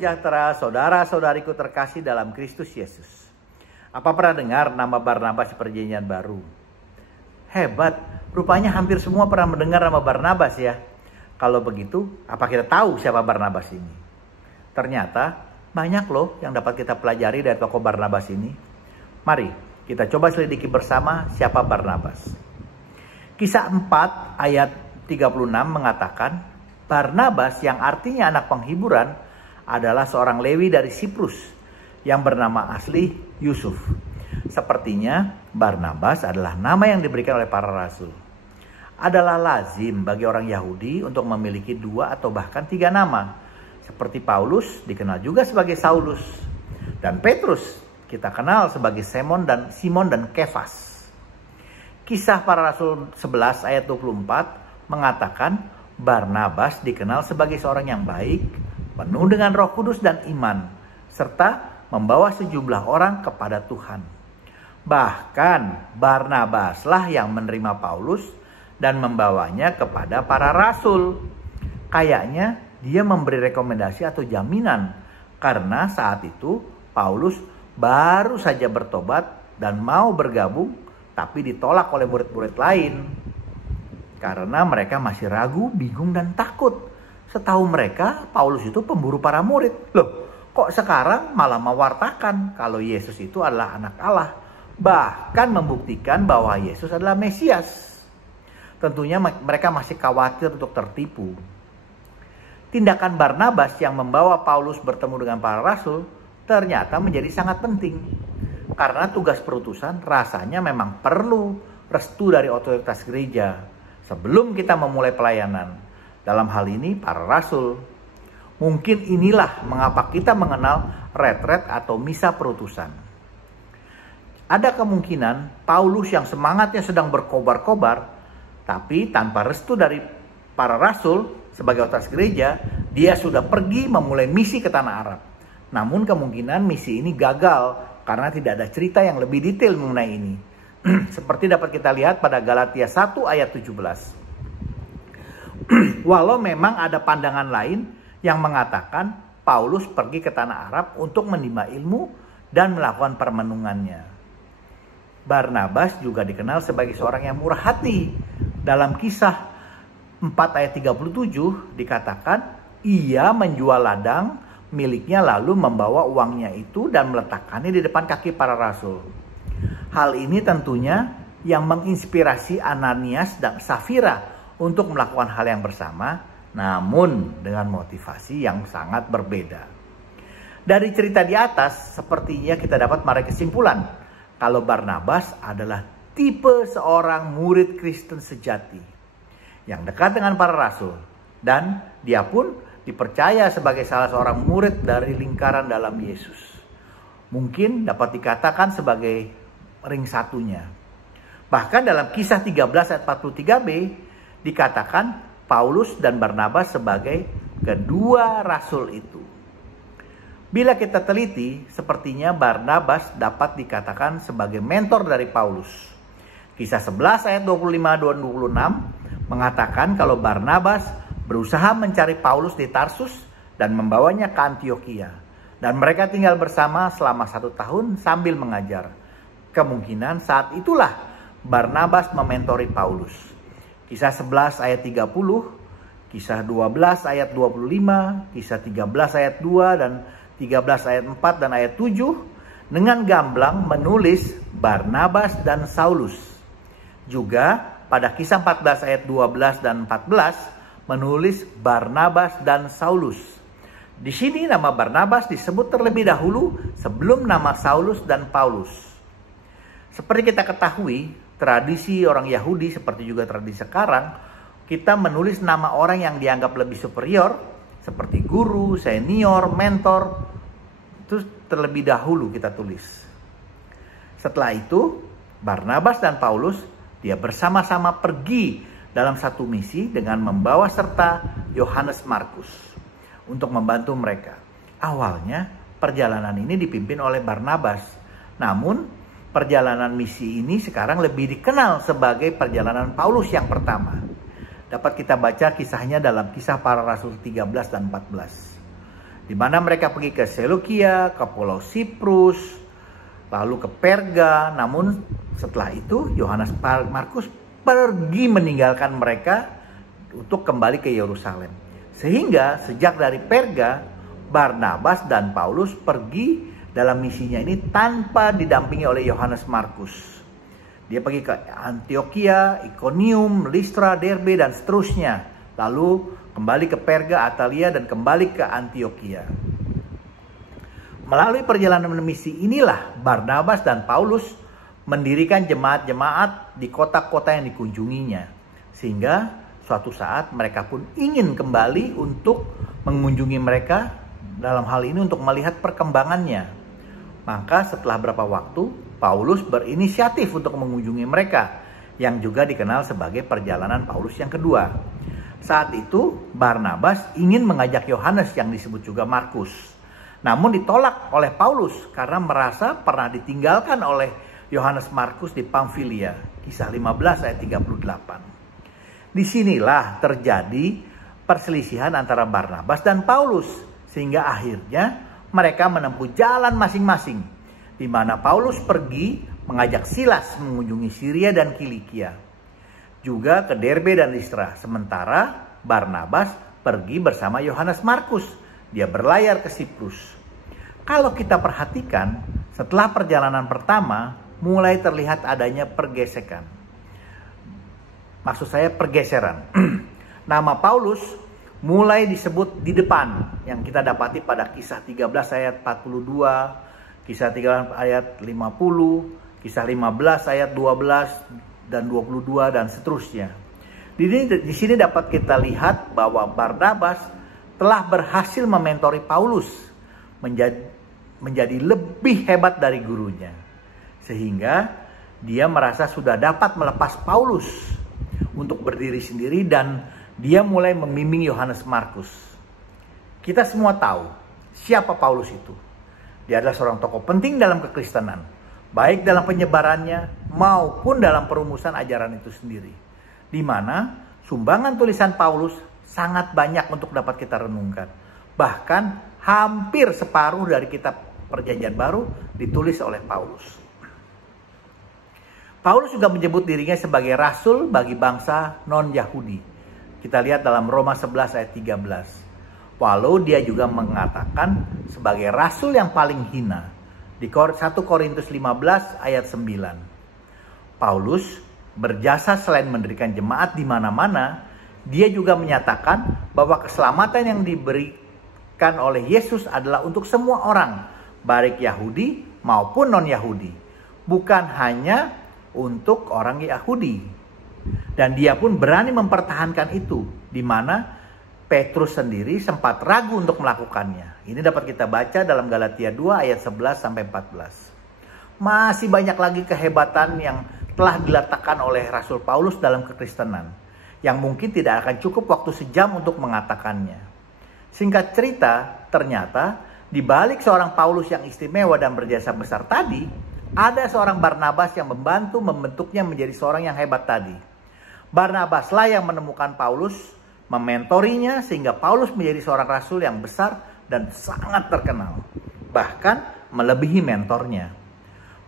sejahtera saudara-saudariku terkasih dalam Kristus Yesus. Apa pernah dengar nama Barnabas di Perjanjian Baru? Hebat, rupanya hampir semua pernah mendengar nama Barnabas ya. Kalau begitu, apa kita tahu siapa Barnabas ini? Ternyata banyak loh yang dapat kita pelajari dari tokoh Barnabas ini. Mari kita coba selidiki bersama siapa Barnabas. Kisah 4 ayat 36 mengatakan, Barnabas yang artinya anak penghiburan adalah seorang Lewi dari Siprus yang bernama asli Yusuf. Sepertinya Barnabas adalah nama yang diberikan oleh para rasul. Adalah lazim bagi orang Yahudi untuk memiliki 2 atau bahkan 3 nama. Seperti Paulus dikenal juga sebagai Saulus. Dan Petrus kita kenal sebagai Simon dan Kefas. Kisah para rasul 11 ayat 24 mengatakan Barnabas dikenal sebagai seorang yang baik, penuh dengan Roh Kudus dan iman, serta membawa sejumlah orang kepada Tuhan. Bahkan Barnabaslah yang menerima Paulus dan membawanya kepada para rasul. Kayaknya dia memberi rekomendasi atau jaminan, karena saat itu Paulus baru saja bertobat dan mau bergabung, tapi ditolak oleh murid-murid lain. Karena mereka masih ragu, bingung, dan takut. Setahu mereka, Paulus itu pemburu para murid. Loh, kok sekarang malah mewartakan kalau Yesus itu adalah anak Allah. Bahkan membuktikan bahwa Yesus adalah Mesias. Tentunya mereka masih khawatir untuk tertipu. Tindakan Barnabas yang membawa Paulus bertemu dengan para rasul ternyata menjadi sangat penting. Karena tugas perutusan rasanya memang perlu restu dari otoritas gereja sebelum kita memulai pelayanan. Dalam hal ini para rasul. Mungkin inilah mengapa kita mengenal retret atau misa perutusan. Ada kemungkinan Paulus yang semangatnya sedang berkobar-kobar, tapi tanpa restu dari para rasul sebagai otoritas gereja, dia sudah pergi memulai misi ke tanah Arab. Namun kemungkinan misi ini gagal karena tidak ada cerita yang lebih detail mengenai ini. Seperti dapat kita lihat pada Galatia 1 ayat 17. Walau memang ada pandangan lain yang mengatakan Paulus pergi ke tanah Arab untuk menimba ilmu dan melakukan permenungannya. Barnabas juga dikenal sebagai seorang yang murah hati. Dalam kisah 4 ayat 37 dikatakan ia menjual ladang miliknya lalu membawa uangnya itu dan meletakkannya di depan kaki para rasul. Hal ini tentunya yang menginspirasi Ananias dan Safira untuk melakukan hal yang bersama, namun dengan motivasi yang sangat berbeda. Dari cerita di atas, sepertinya kita dapat menarik kesimpulan kalau Barnabas adalah tipe seorang murid Kristen sejati yang dekat dengan para rasul, dan dia pun dipercaya sebagai salah seorang murid dari lingkaran dalam Yesus. Mungkin dapat dikatakan sebagai ring satunya. Bahkan dalam kisah 13 ayat 43b dikatakan Paulus dan Barnabas sebagai kedua rasul itu. Bila kita teliti, sepertinya Barnabas dapat dikatakan sebagai mentor dari Paulus. Kisah 11 ayat 25-26 mengatakan kalau Barnabas berusaha mencari Paulus di Tarsus dan membawanya ke Antioquia. Dan mereka tinggal bersama selama 1 tahun sambil mengajar. Kemungkinan saat itulah Barnabas mementori Paulus. Kisah 11 ayat 30, kisah 12 ayat 25, kisah 13 ayat 2 dan 13 ayat 4 dan ayat 7 dengan gamblang menulis Barnabas dan Saulus. Juga pada kisah 14 ayat 12 dan 14 menulis Barnabas dan Saulus. Di sini nama Barnabas disebut terlebih dahulu sebelum nama Saulus dan Paulus. Seperti kita ketahui, tradisi orang Yahudi seperti juga tradisi sekarang, kita menulis nama orang yang dianggap lebih superior, seperti guru, senior, mentor, itu terlebih dahulu kita tulis. Setelah itu, Barnabas dan Paulus, dia bersama-sama pergi dalam satu misi dengan membawa serta Yohanes Markus untuk membantu mereka. Awalnya, perjalanan ini dipimpin oleh Barnabas, namun perjalanan misi ini sekarang lebih dikenal sebagai perjalanan Paulus yang pertama. Dapat kita baca kisahnya dalam kisah para rasul 13 dan 14. di mana mereka pergi ke Seleukia, ke Pulau Siprus, lalu ke Perga. Namun setelah itu Yohanes Markus pergi meninggalkan mereka untuk kembali ke Yerusalem. Sehingga sejak dari Perga, Barnabas dan Paulus pergi dalam misinya ini tanpa didampingi oleh Yohanes Markus. Dia pergi ke Antioquia, Iconium, Listra, Derbe, dan seterusnya. Lalu kembali ke Perga, Atalia, dan kembali ke Antioquia. Melalui perjalanan misi inilah Barnabas dan Paulus mendirikan jemaat-jemaat di kota-kota yang dikunjunginya. Sehingga suatu saat mereka pun ingin kembali untuk mengunjungi mereka, dalam hal ini untuk melihat perkembangannya. Maka setelah berapa waktu, Paulus berinisiatif untuk mengunjungi mereka, yang juga dikenal sebagai perjalanan Paulus yang kedua. Saat itu Barnabas ingin mengajak Yohanes yang disebut juga Markus. Namun ditolak oleh Paulus karena merasa pernah ditinggalkan oleh Yohanes Markus di Pamfilia. Kisah 15 ayat 38. Disinilah terjadi perselisihan antara Barnabas dan Paulus. Sehingga akhirnya mereka menempuh jalan masing-masing. Di mana Paulus pergi mengajak Silas mengunjungi Syria dan Kilikia. Juga ke Derbe dan Listra. Sementara Barnabas pergi bersama Yohanes Markus. Dia berlayar ke Siprus. Kalau kita perhatikan, setelah perjalanan pertama, mulai terlihat adanya pergesekan. Maksud saya pergeseran. Nama Paulus mulai disebut di depan. Yang kita dapati pada kisah 13 ayat 42, kisah 13 ayat 50, kisah 15 ayat 12, dan 22 dan seterusnya. Di sini dapat kita lihat bahwa Barnabas telah berhasil mementori Paulus menjadi lebih hebat dari gurunya. Sehingga dia merasa sudah dapat melepas Paulus untuk berdiri sendiri dan dia mulai membimbing Yohanes Markus. Kita semua tahu siapa Paulus itu. Dia adalah seorang tokoh penting dalam kekristenan. Baik dalam penyebarannya maupun dalam perumusan ajaran itu sendiri. Di mana sumbangan tulisan Paulus sangat banyak untuk dapat kita renungkan. Bahkan hampir separuh dari kitab Perjanjian Baru ditulis oleh Paulus. Paulus juga menyebut dirinya sebagai rasul bagi bangsa non-Yahudi. Kita lihat dalam Roma 11 ayat 13. Walau dia juga mengatakan sebagai rasul yang paling hina. Di 1 Korintus 15 ayat 9. Paulus berjasa selain mendirikan jemaat di mana-mana, dia juga menyatakan bahwa keselamatan yang diberikan oleh Yesus adalah untuk semua orang, baik Yahudi maupun non-Yahudi. Bukan hanya untuk orang Yahudi. Dan dia pun berani mempertahankan itu, di mana Petrus sendiri sempat ragu untuk melakukannya. Ini dapat kita baca dalam Galatia 2 ayat 11-14. Masih banyak lagi kehebatan yang telah diletakkan oleh Rasul Paulus dalam kekristenan, yang mungkin tidak akan cukup waktu sejam untuk mengatakannya. Singkat cerita, ternyata di balik seorang Paulus yang istimewa dan berjasa besar tadi, ada seorang Barnabas yang membantu membentuknya menjadi seorang yang hebat tadi. Barnabaslah yang menemukan Paulus, mementorinya sehingga Paulus menjadi seorang rasul yang besar dan sangat terkenal. Bahkan melebihi mentornya.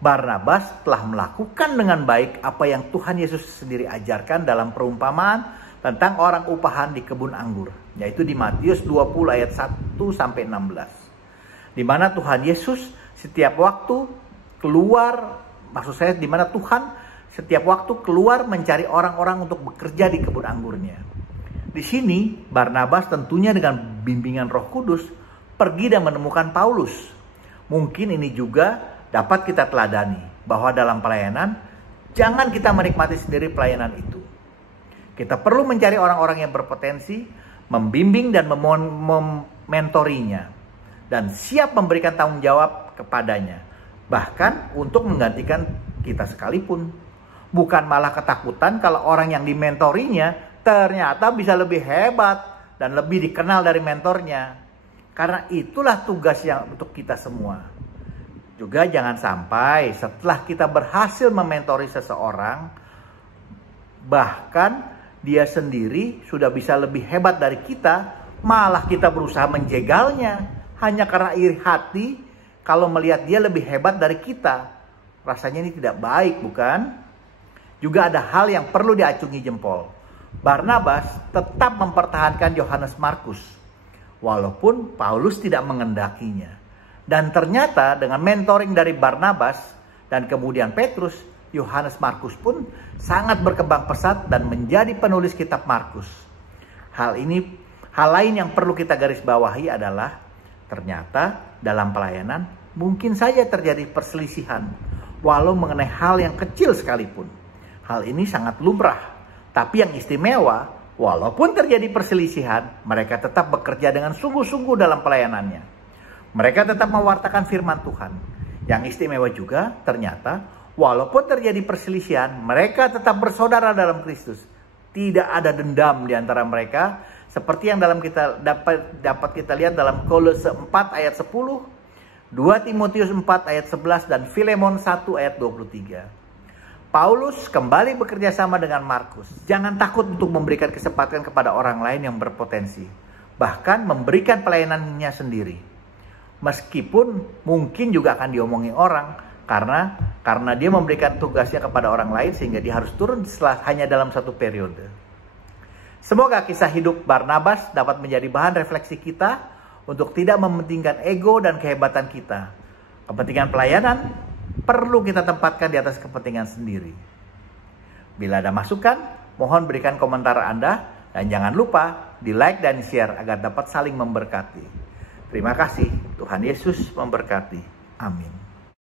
Barnabas telah melakukan dengan baik apa yang Tuhan Yesus sendiri ajarkan dalam perumpamaan tentang orang upahan di kebun anggur. Yaitu di Matius 20 ayat 1-16. Di mana Tuhan Yesus setiap waktu keluar, di mana Tuhan setiap waktu keluar mencari orang-orang untuk bekerja di kebun anggurnya. Di sini Barnabas tentunya dengan bimbingan Roh Kudus pergi dan menemukan Paulus. Mungkin ini juga dapat kita teladani bahwa dalam pelayanan jangan kita menikmati sendiri pelayanan itu. Kita perlu mencari orang-orang yang berpotensi, membimbing dan mementorinya, dan siap memberikan tanggung jawab kepadanya, bahkan untuk menggantikan kita sekalipun. Bukan malah ketakutan kalau orang yang dimentorinya ternyata bisa lebih hebat dan lebih dikenal dari mentornya. Karena itulah tugas yang untuk kita semua. Juga jangan sampai setelah kita berhasil mementori seseorang, bahkan dia sendiri sudah bisa lebih hebat dari kita, malah kita berusaha menjegalnya hanya karena iri hati kalau melihat dia lebih hebat dari kita. Rasanya ini tidak baik, bukan? Juga ada hal yang perlu diacungi jempol. Barnabas tetap mempertahankan Yohanes Markus, walaupun Paulus tidak mengendakinya. Dan ternyata dengan mentoring dari Barnabas dan kemudian Petrus, Yohanes Markus pun sangat berkembang pesat dan menjadi penulis kitab Markus. Hal lain yang perlu kita garis bawahi adalah ternyata dalam pelayanan mungkin saja terjadi perselisihan, walau mengenai hal yang kecil sekalipun. Hal ini sangat lumrah, tapi yang istimewa, walaupun terjadi perselisihan, mereka tetap bekerja dengan sungguh-sungguh dalam pelayanannya. Mereka tetap mewartakan firman Tuhan. Yang istimewa juga, ternyata, walaupun terjadi perselisihan, mereka tetap bersaudara dalam Kristus. Tidak ada dendam di antara mereka, seperti yang dapat kita lihat dalam Kolose 4 ayat 10, 2 Timotius 4 ayat 11, dan Filemon 1 ayat 23. Paulus kembali bekerja sama dengan Markus. Jangan takut untuk memberikan kesempatan kepada orang lain yang berpotensi, bahkan memberikan pelayanannya sendiri. Meskipun mungkin juga akan diomongi orang karena dia memberikan tugasnya kepada orang lain sehingga dia harus turun hanya dalam satu periode. Semoga kisah hidup Barnabas dapat menjadi bahan refleksi kita untuk tidak mementingkan ego dan kehebatan kita. Kepentingan pelayanan perlu kita tempatkan di atas kepentingan sendiri. Bila ada masukan, mohon berikan komentar Anda dan jangan lupa di like dan share agar dapat saling memberkati. Terima kasih. Tuhan Yesus memberkati. Amin.